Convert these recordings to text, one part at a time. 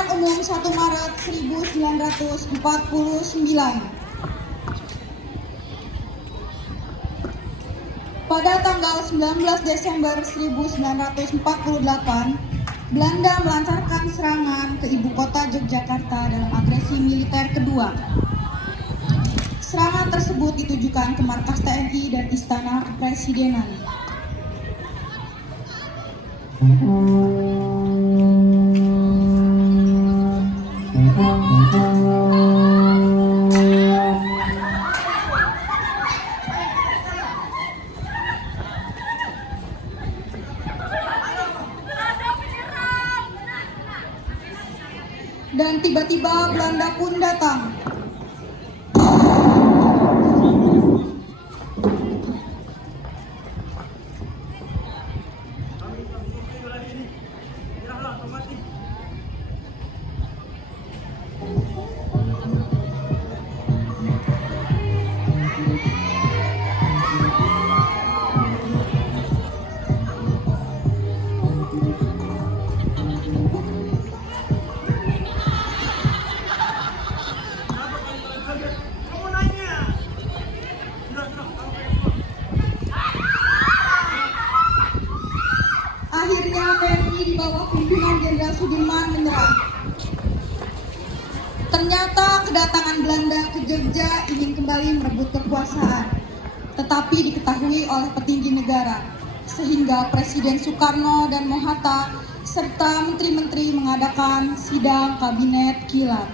Pemilihan Umum 1 Maret 1949. Pada tanggal 19 Desember 1948, Belanda melancarkan serangan ke ibu kota Yogyakarta dalam agresi militer kedua. Serangan tersebut ditujukan ke markas TNI dan Istana Kepresidenan. Dan tiba-tiba Belanda pun datang. Akhirnya TNI di bawah pimpinan Jenderal Sudirman menyerah. Ternyata kedatangan Belanda ke Jogja ingin kembali merebut kekuasaan, tetapi diketahui oleh petinggi negara, sehingga Presiden Soekarno dan Mohatta serta menteri-menteri mengadakan sidang kabinet kilat.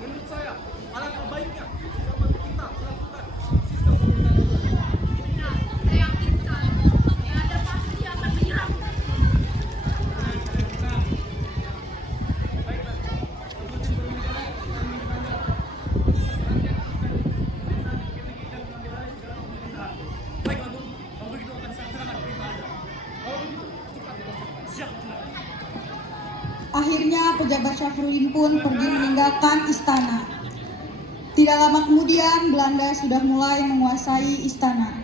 Menurut saya, alangkah baiknya jika kita melakukan sistem pemerintahan. Saya yakin sekali, Belanda pasti akan menyerang. Baiklah, Bu. Kalau begitu akan saya serahkan perintah Anda. Kalau begitu, cepat siap. Akhirnya pejabat Syafruddin pun pergi meninggalkan istana. Tidak lama kemudian Belanda sudah mulai menguasai istana.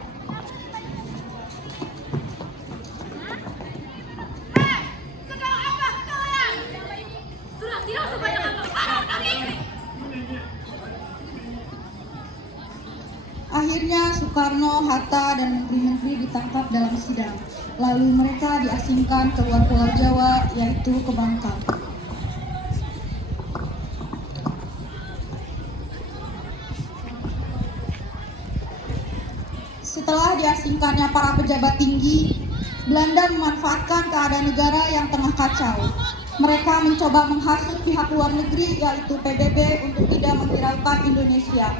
Akhirnya Soekarno, Hatta, dan menteri-menteri ditangkap dalam sidang. Lalu mereka diasingkan ke luar Pulau Jawa, yaitu ke Bangka. Setelah diasingkannya para pejabat tinggi, Belanda memanfaatkan keadaan negara yang tengah kacau. Mereka mencoba menghasut pihak luar negeri, yaitu PBB, untuk tidak menghiraukan Indonesia.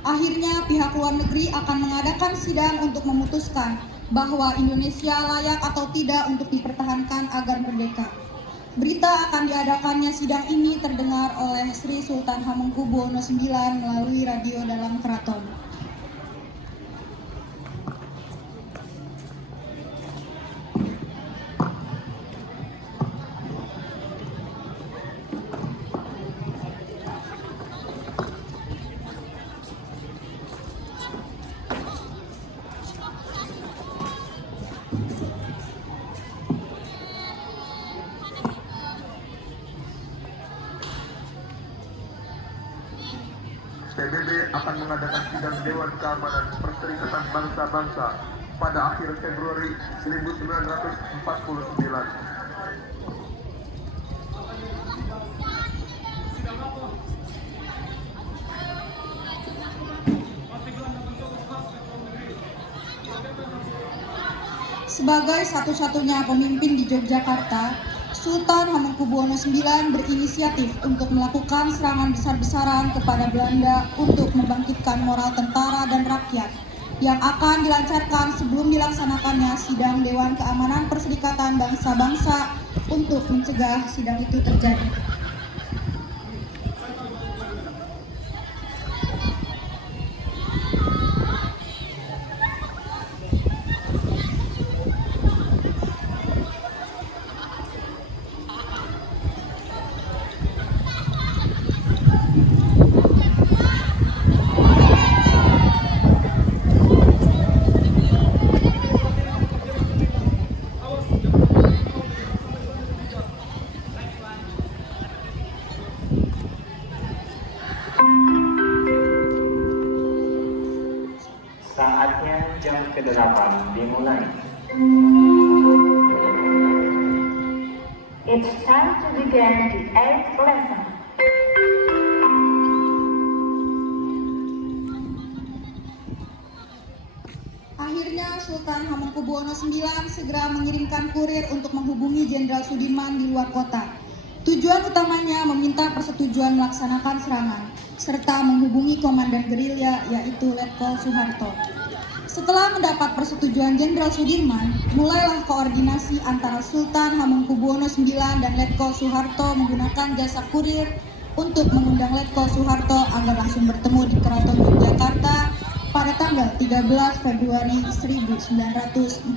Akhirnya pihak luar negeri akan mengadakan sidang untuk memutuskan bahwa Indonesia layak atau tidak untuk dipertahankan agar merdeka. Berita akan diadakannya sidang ini terdengar oleh Sri Sultan Hamengkubuwono IX melalui radio dalam keraton. PBB akan mengadakan sidang Dewan Keamanan Perserikatan Bangsa-Bangsa pada akhir Februari 1949. Sebagai satu-satunya pemimpin di Yogyakarta, Sultan Hamengkubuwono IX berinisiatif untuk melakukan serangan besar-besaran kepada Belanda untuk membangkitkan moral tentara dan rakyat yang akan dilancarkan sebelum dilaksanakannya sidang Dewan Keamanan Perserikatan Bangsa-Bangsa untuk mencegah sidang itu terjadi. Saatnya jam ke-8 dimulai. It's time to begin the 8th lesson. Akhirnya Sultan Hamengkubuwono IX segera mengirimkan kurir untuk menghubungi Jenderal Sudirman di luar kota. Tujuan utamanya meminta persetujuan melaksanakan serangan, serta menghubungi komandan gerilya yaitu Letkol Soeharto. Setelah mendapat persetujuan Jenderal Sudirman, mulailah koordinasi antara Sultan Hamengkubuwono IX dan Letkol Soeharto menggunakan jasa kurir untuk mengundang Letkol Soeharto agar langsung bertemu di Keraton Yogyakarta pada tanggal 13 Februari 1949.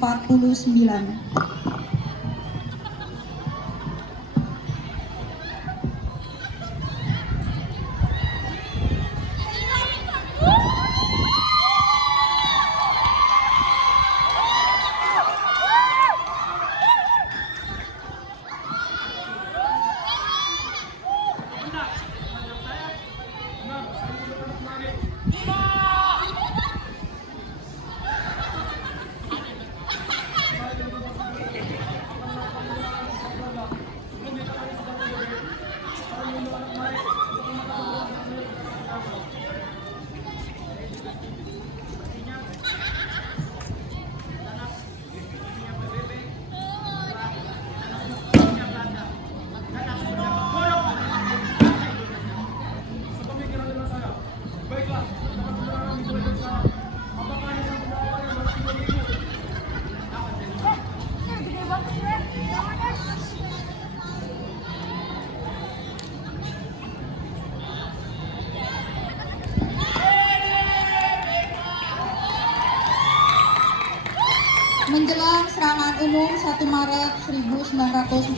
Menjelang serangan umum 1 Maret 1949,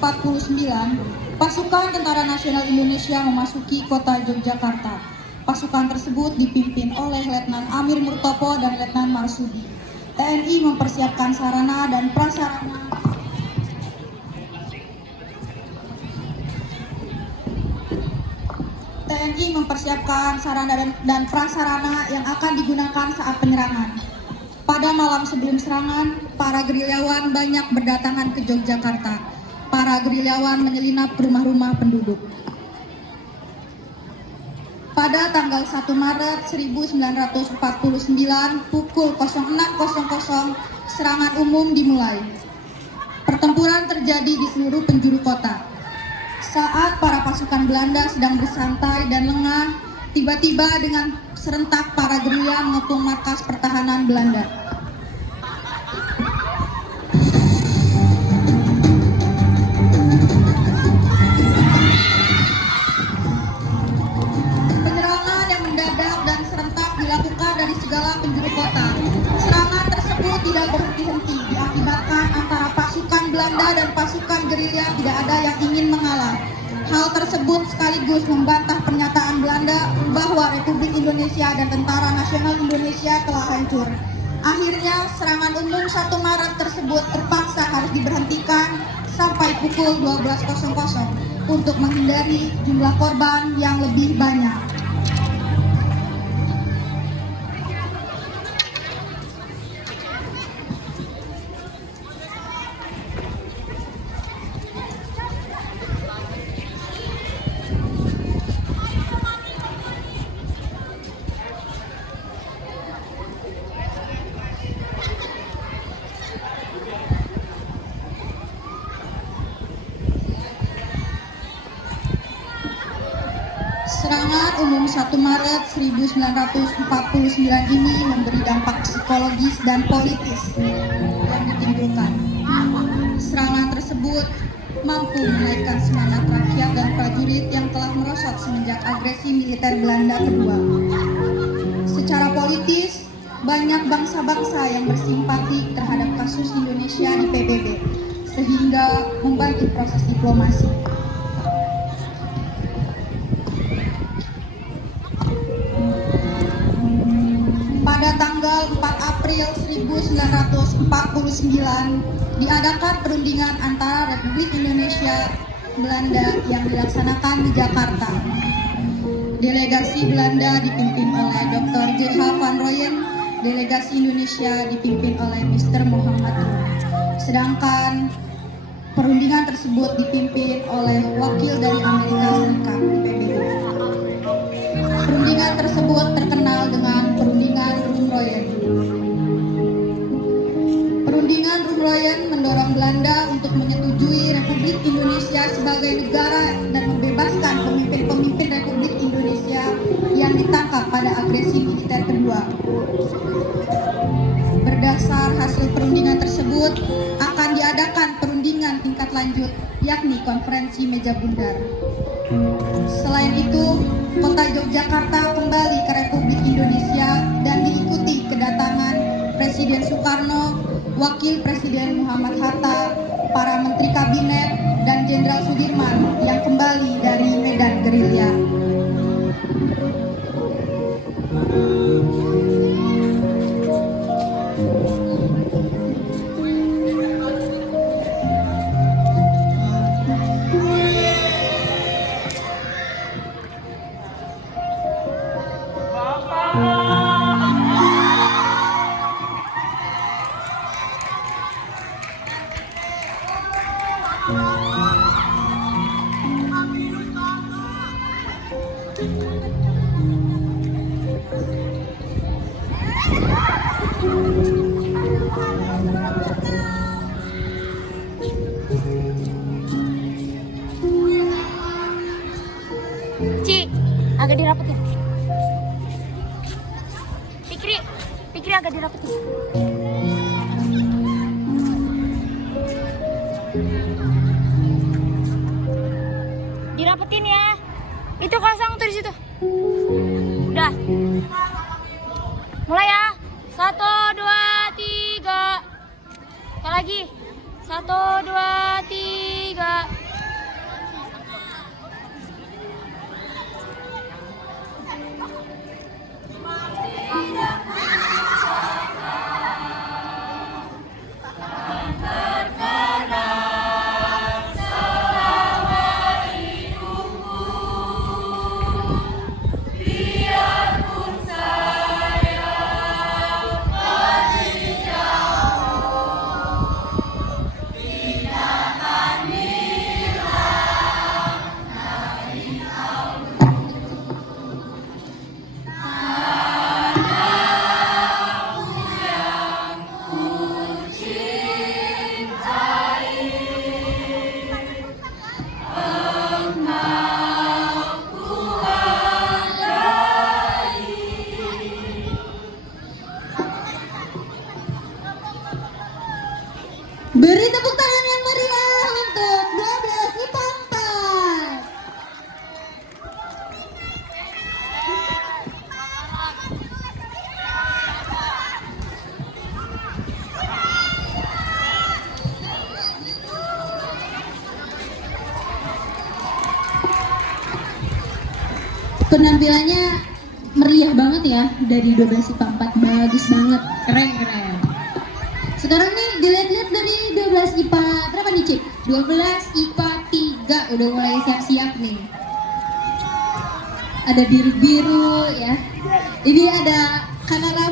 pasukan Tentara Nasional Indonesia memasuki kota Yogyakarta. Pasukan tersebut dipimpin oleh Letnan Amir Murtopo dan Letnan Marsudi. TNI mempersiapkan sarana dan prasarana dan prasarana yang akan digunakan saat penyerangan. Pada malam sebelum serangan, para gerilyawan banyak berdatangan ke Yogyakarta. Para gerilyawan menyelinap ke rumah-rumah penduduk. Pada tanggal 1 Maret 1949 pukul 06.00 serangan umum dimulai. Pertempuran terjadi di seluruh penjuru kota. Saat para pasukan Belanda sedang bersantai dan lengah, Tiba-tiba dengan serentak para gerilya mengepung markas pertahanan Belanda. Penyerangan yang mendadak dan serentak dilakukan dari segala penjuru kota. Serangan tersebut tidak berhenti-henti, diakibatkan antara pasukan Belanda dan pasukan gerilya tidak ada yang ingin mengalah. Hal tersebut sekaligus membantah pernyataan Belanda bahwa Republik Indonesia dan Tentara Nasional Indonesia telah hancur. Akhirnya, serangan umum 1 Maret tersebut terpaksa harus diberhentikan sampai pukul 12.00 untuk menghindari jumlah korban yang lebih banyak. Serangan umum 1 Maret 1949 ini memberi dampak psikologis dan politis yang ditimbulkan. Serangan tersebut mampu menaikkan semangat rakyat dan prajurit yang telah merosot semenjak agresi militer Belanda kedua. Secara politis, banyak bangsa-bangsa yang bersimpati terhadap kasus Indonesia di PBB, sehingga membantu proses diplomasi. Pada tanggal 4 April 1949 diadakan perundingan antara Republik Indonesia Belanda yang dilaksanakan di Jakarta. Delegasi Belanda dipimpin oleh Dr. J.H. van Rooyen, delegasi Indonesia dipimpin oleh Mr. Muhammad Rum. Sedangkan perundingan tersebut dipimpin oleh wakil dari Amerika Serikat di PBB. Perundingan tersebut terkenal dengan perundingan Rum-Rooyen. Perundingan Rum-Rooyen mendorong Belanda untuk menyetujui Republik Indonesia sebagai negara dan membebaskan pemimpin-pemimpin Republik Indonesia yang ditangkap pada agresi militer kedua. Berdasar hasil perundingan tersebut, akan diadakan perundingan tingkat lanjut, yakni konferensi meja bundar. Selain itu, kota Yogyakarta kembali ke Republik Indonesia dan diikuti kedatangan Presiden Soekarno, Wakil Presiden Muhammad Hatta, para Menteri Kabinet, dan Jenderal Sudirman yang kembali dari medan gerilya. Ci, agak dirapetin. Pikri agak dirapetin. Dirapetin ya. Itu kosong tuh di situ. Udah. Mulai ya. 1, 2, 3. Sekali lagi. 1, 2, 3. Tidak akan penampilannya meriah banget ya dari 12 IPA 4, bagus banget, keren. Sekarang nih dilihat-lihat dari 12 IPA berapa nih Cik? 12 IPA 3 udah mulai siap-siap nih. Ada biru-biru ya. Ini ada Kanarafa.